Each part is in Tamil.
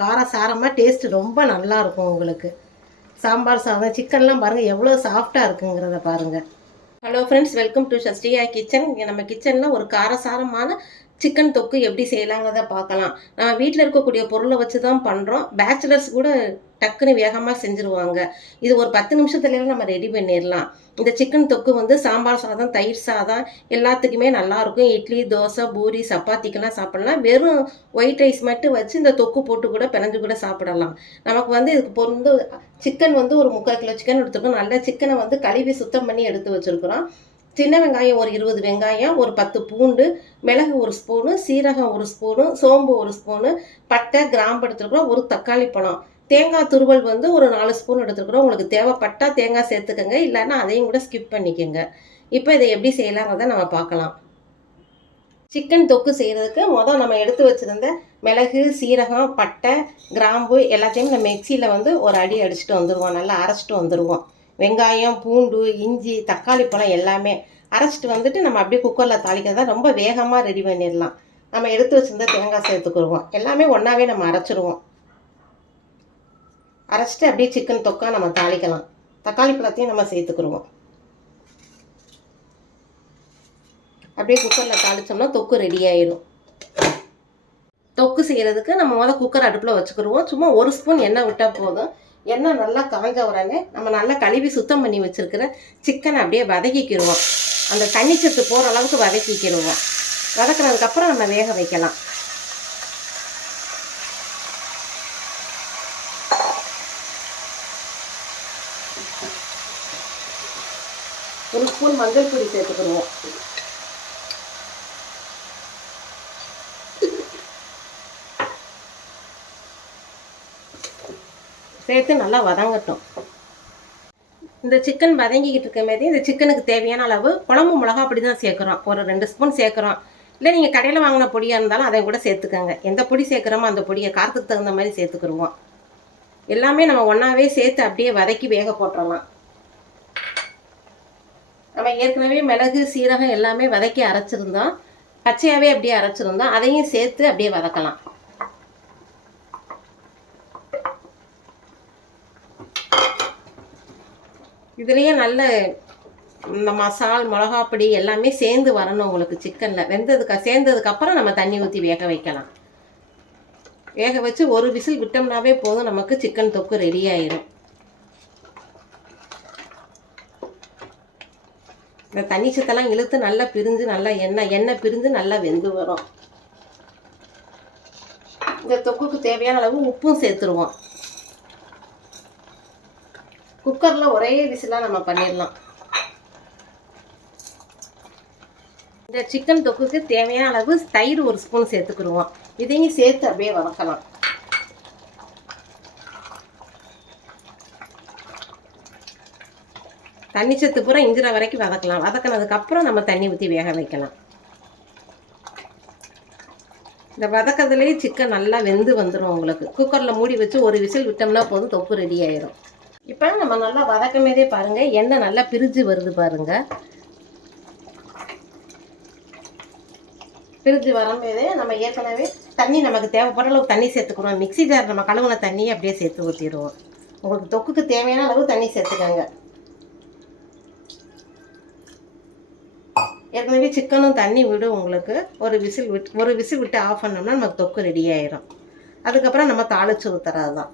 காரசாரமாக டேஸ்ட்டு ரொம்ப நல்லாயிருக்கும் உங்களுக்கு. சாம்பார் சாதம் சிக்கன்லாம் பாருங்கள் எவ்வளோ சாஃப்டாக இருக்குங்கிறத பாருங்கள். ஹலோ ஃப்ரெண்ட்ஸ், வெல்கம் டு ஷஸ்டியா கிச்சன். இங்கே நம்ம கிச்சனில் ஒரு காரசாரமான சிக்கன் தொக்கு எப்படி செய்யலாங்கிறத பார்க்கலாம். நான் வீட்டில் இருக்கக்கூடிய பொருளை வச்சு தான் பண்ணுறோம். பேச்சுலர்ஸ் கூட டக்குன்னு வேகமாக செஞ்சுருவாங்க. இது ஒரு 10 நிமிஷத்துலேயே நம்ம ரெடி பண்ணிடலாம். இந்த சிக்கன் தொக்கு வந்து சாம்பார் சாதம், தயிர் சாதம் எல்லாத்துக்குமே நல்லாயிருக்கும். இட்லி, தோசை, பூரி, சப்பாத்திக்கெல்லாம் சாப்பிட்லாம். வெறும் ஒயிட் ரைஸ் மட்டும் வச்சு இந்த தொக்கு போட்டு கூட பிணைஞ்சு கூட சாப்பிடலாம். நமக்கு வந்து இதுக்கு வந்து சிக்கன் வந்து ஒரு 3/4 கிலோ சிக்கன் எடுத்துருக்கோம். நல்ல சிக்கனை வந்து கழுவி சுத்தம் பண்ணி எடுத்து வச்சுருக்குறோம். சின்ன வெங்காயம் ஒரு 20 வெங்காயம், ஒரு 10 பூண்டு, மிளகு 1 ஸ்பூனு, சீரகம் 1 ஸ்பூனு, சோம்பு 1 ஸ்பூனு, பட்டை, கிராம்பு எடுத்துருக்குறோம். ஒரு தக்காளி பழம், தேங்காய் துருவல் வந்து ஒரு 4 ஸ்பூன் எடுத்துருக்குறோம். உங்களுக்கு தேவைப்பட்டா தேங்காய் சேர்த்துக்கங்க, இல்லைன்னா அதையும் கூட ஸ்கிப் பண்ணிக்கோங்க. இப்போ இதை எப்படி செய்யலாங்கிறத நம்ம பார்க்கலாம். சிக்கன் தொக்கு செய்கிறதுக்கு நம்ம எடுத்து வச்சுருந்த மிளகு, சீரகம், பட்டை, கிராம்பு எல்லாத்தையும் நம்ம மிக்சியில் வந்து ஒரு அடி அடிச்சுட்டு வந்துடுவோம். நல்லா அரைச்சிட்டு வந்துடுவோம். வெங்காயம், பூண்டு, இஞ்சி, தக்காளி பழம் எல்லாமே அரைச்சிட்டு வந்துட்டு நம்ம அப்படியே குக்கரில் தாளிக்கிறதா ரொம்ப வேகமாக ரெடி பண்ணிடலாம். நம்ம எடுத்து வச்சுருந்த தேங்காய் சேர்த்துக்குருவோம். எல்லாமே ஒன்றாவே நம்ம அரைச்சிடுவோம். அரைச்சிட்டு அப்படியே சிக்கன் தொக்கா நம்ம தாளிக்கலாம். தக்காளி பழத்தையும் நம்ம சேர்த்துக்குருவோம். அப்படியே குக்கரில் தாளித்தோம்னா தொக்கு ரெடி ஆயிடும். தொக்கு செய்கிறதுக்கு நம்ம குக்கர் அடுப்பில் வச்சுக்கிடுவோம். சும்மா 1 ஸ்பூன் எண்ணெய் விட்டால் போதும். எண்ணெய் நல்லா காஞ்ச உடனே நம்ம நல்லா கழுவி சுத்தம் பண்ணி வச்சுருக்கிற சிக்கனை அப்படியே வதக்கிக்கிடுவோம். அந்த தண்ணி சத்து போகிற அளவுக்கு வதக்கிக்கிடுவோம். வதக்கினதுக்கப்புறம் நம்ம வேக வைக்கலாம். ஒரு ஸ்பூன் மஞ்சள் பொடி சேர்த்துக்கிடுவோம். சேர்த்து நல்லா வதங்கட்டும். இந்த சிக்கன் வதங்கிக்கிட்டு இருக்க மாதிரி இந்த சிக்கனுக்கு தேவையான அளவு குழம்பு மிளகா அப்படி தான் சேர்க்குறோம். ஒரு 2 ஸ்பூன் சேர்க்குறோம். இல்லை நீங்கள் கடையில் வாங்கின பொடியாக இருந்தாலும் அதை கூட சேர்த்துக்கோங்க. எந்த பொடி சேர்க்குறோமோ அந்த பொடியை காரத்துக்கு தகுந்த மாதிரி சேர்த்துக்கிடுவோம். எல்லாமே நம்ம ஒன்றாவே சேர்த்து அப்படியே வதக்கி வேக போட்டுடலாம். நம்ம ஏற்கனவே மிளகு, சீரகம் எல்லாமே வதக்கி அரைச்சிருந்தோம். பச்சையாகவே அப்படியே அரைச்சிருந்தோம். அதையும் சேர்த்து அப்படியே வதக்கலாம். இதுலேயே நல்ல இந்த மசால், மிளகாப்பொடி எல்லாமே சேர்ந்து வரணும் உங்களுக்கு சிக்கனில். சேர்ந்ததுக்கப்புறம் நம்ம தண்ணி ஊற்றி வேக வைக்கலாம். வேக வச்சு ஒரு விசில் விட்டோம்னாவே போதும், நமக்கு சிக்கன் தொக்கு ரெடி ஆயிடும். இந்த தண்ணி சத்தெல்லாம் இழுத்து நல்லா பிரிஞ்சு நல்லா எண்ணெய் பிரிஞ்சு நல்லா வெந்து வரும். இந்த தொக்குக்கு தேவையான அளவு உப்பும் சேர்த்துருவோம். குக்கரில் ஒரே விசிலாக நம்ம பண்ணிடலாம். இந்த சிக்கன் தொக்குக்கு தேவையான அளவு தயிர் 1 ஸ்பூன் சேர்த்துக்கிடுவோம். இதையும் சேர்த்து அப்படியே வதக்கலாம். தண்ணி சத்து பூரா இஞ்சிற வரைக்கும் வதக்கலாம். வதக்கினதுக்கப்புறம் நம்ம தண்ணி ஊற்றி வேக வைக்கலாம். இந்த வதக்கிறதுலேயே சிக்கன் நல்லா வெந்து வந்துடும் உங்களுக்கு. குக்கரில் மூடி வச்சு ஒரு விசில் விட்டோம்னா போதும், தொக்கு ரெடி ஆயிடும். இப்போ நம்ம நல்லா வதக்கும் போதே பாருங்கள், எண்ணெய் நல்லா பிரிஞ்சு வருது பாருங்கள். பிரிஞ்சு வரும்போதே நம்ம ஏற்கனவே தண்ணி நமக்கு தேவைப்படுற அளவு தண்ணி சேர்த்துக்கணும். மிக்ஸி ஜார் நம்ம கழுவுன தண்ணியை அப்படியே சேர்த்து ஊற்றிடுவோம். உங்களுக்கு தொக்குக்கு தேவையான அளவு தண்ணி சேர்த்துக்கோங்க. ஏற்கனவே சிக்கனும் தண்ணி விடும் உங்களுக்கு. ஒரு விசில் விட்டு ஆஃப் பண்ணோம்னா நமக்கு தொக்கு ரெடி ஆயிடும். அதுக்கப்புறம் நம்ம தாளிச்சு ஊற்றுறது தான்.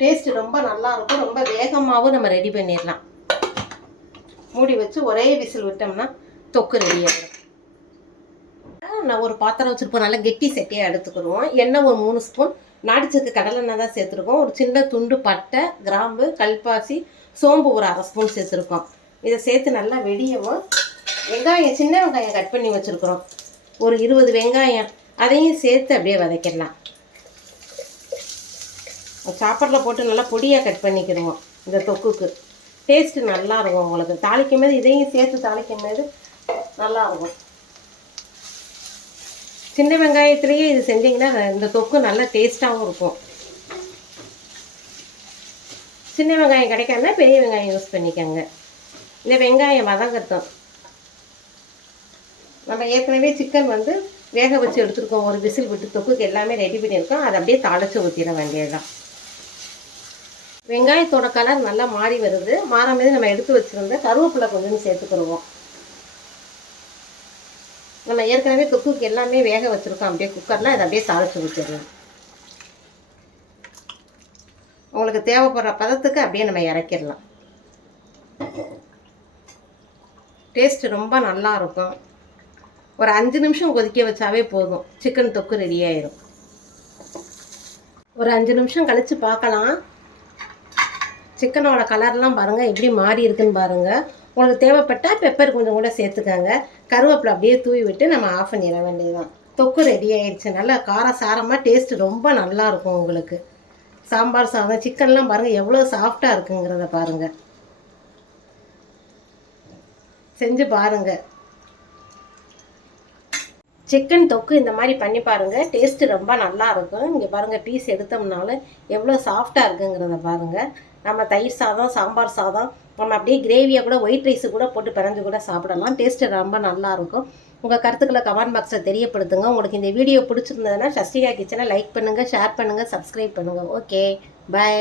டேஸ்ட் ரொம்ப நல்லாயிருக்கும். ரொம்ப வேகமாகவும் நம்ம ரெடி பண்ணிடலாம். மூடி வச்சு ஒரே விசில் விட்டோம்னா தொக்கு ரெடி ஆகிடும். நான் ஒரு பாத்திரம் வச்சுருப்போம். நல்லா கெட்டி சட்டியாக எடுத்துக்கிடுவோம். எண்ணெய் ஒரு 3 ஸ்பூன், நாடிச்சத்து கடலெண்ணெய் தான் சேர்த்துருக்கோம். ஒரு சின்ன துண்டு பட்டை, கிராம்பு, கல்பாசி, சோம்பு ஒரு 1/2 ஸ்பூன் சேர்த்துருக்கோம். இதை சேர்த்து நல்லா வெடியவும் வெங்காயம், சின்ன வெங்காயம் கட் பண்ணி வச்சுருக்குறோம். ஒரு 20 வெங்காயம், அதையும் சேர்த்து அப்படியே வதக்கிடலாம். சாப்பாட்டில் போட்டு நல்லா பொடியாக கட் பண்ணிக்கிடுவோம். இந்த தொக்குக்கு டேஸ்ட்டு நல்லாயிருக்கும் உங்களுக்கு. தாளிக்கும் போது இதையும் சேர்த்து தாளிக்கும் போது நல்லாயிருக்கும். சின்ன வெங்காயத்துலேயே இது செஞ்சிங்கன்னா இந்த தொக்கு நல்லா டேஸ்ட்டாகவும் இருக்கும். சின்ன வெங்காயம் கிடைக்காதுன்னா பெரிய வெங்காயம் யூஸ் பண்ணிக்கோங்க. இந்த வெங்காயம் வதங்கட்டும். நம்ம ஏற்கனவே சிக்கன் வந்து வேக வச்சு எடுத்துருக்கோம், ஒரு விசில் விட்டு தொக்குக்கு எல்லாமே ரெடி பண்ணியிருக்கோம். அதை அப்படியே தாளித்து ஊற்றிட வேண்டியதுதான். வெங்காயத்தோட கலர் நல்லா மாறி வருது. மாறும்போது நம்ம எடுத்து வச்சுருந்த கருவேப்பிலை கொஞ்சம் சேர்த்துக்கிடுவோம். நம்ம ஏற்கனவே தொக்குக்கு எல்லாமே வேக வச்சுருக்கோம் அப்படியே குக்கரில். அதை அப்படியே தாளித்து ஊற்றிடலாம். உங்களுக்கு தேவைப்படுற பதத்துக்கு அப்படியே நம்ம இறக்கிடலாம். டேஸ்ட் ரொம்ப நல்லா இருக்கும். ஒரு 5 நிமிஷம் கொதிக்க வச்சாவே போதும், சிக்கன் தொக்கு ரெடி ஆயிடும். ஒரு 5 நிமிஷம் கழித்து பார்க்கலாம். சிக்கனோட கலர்லாம் பாருங்கள் எப்படி மாறி இருக்குன்னு பாருங்கள். உங்களுக்கு தேவைப்பட்டால் பெப்பர் கொஞ்சம் கூட சேர்த்துக்கோங்க. கருவேப்பிலை அப்படியே தூவி விட்டு நம்ம ஆஃப் பண்ணிட வேண்டியதுதான். தொக்கு ரெடி ஆயிடுச்சு. நல்லா காரசாரமாக டேஸ்ட் ரொம்ப நல்லா இருக்கும் உங்களுக்கு. சாம்பார் சாதம் சிக்கன்லாம் பாருங்கள் எவ்வளோ சாஃப்டாக இருக்குங்கிறத பாருங்கள். செஞ்சு பாருங்கள். சிக்கன் தொக்கு இந்த மாதிரி பண்ணி பாருங்கள். டேஸ்ட்டு ரொம்ப நல்லா இருக்கும். இங்கே பாருங்கள், பீஸ் எடுத்தோம்னாலும் எவ்வளோ சாஃப்டாக இருக்குங்கிறத பாருங்கள். நம்ம தயிர் சாதம், சாம்பார் சாதம், நம்ம அப்படியே கிரேவியாக கூட ஒயிட் ரைஸு கூட போட்டு பிறந்து கூட சாப்பிடலாம். டேஸ்ட்டு ரொம்ப நல்லாயிருக்கும். உங்கள் கருத்துக்களை கமெண்ட் பாக்ஸில் தெரியப்படுத்துங்க. உங்களுக்கு இந்த வீடியோ பிடிச்சிருந்ததுன்னா சஷ்டிகா கிச்சனை லைக் பண்ணுங்கள், ஷேர் பண்ணுங்கள், சப்ஸ்கிரைப் பண்ணுங்கள். Okay, by.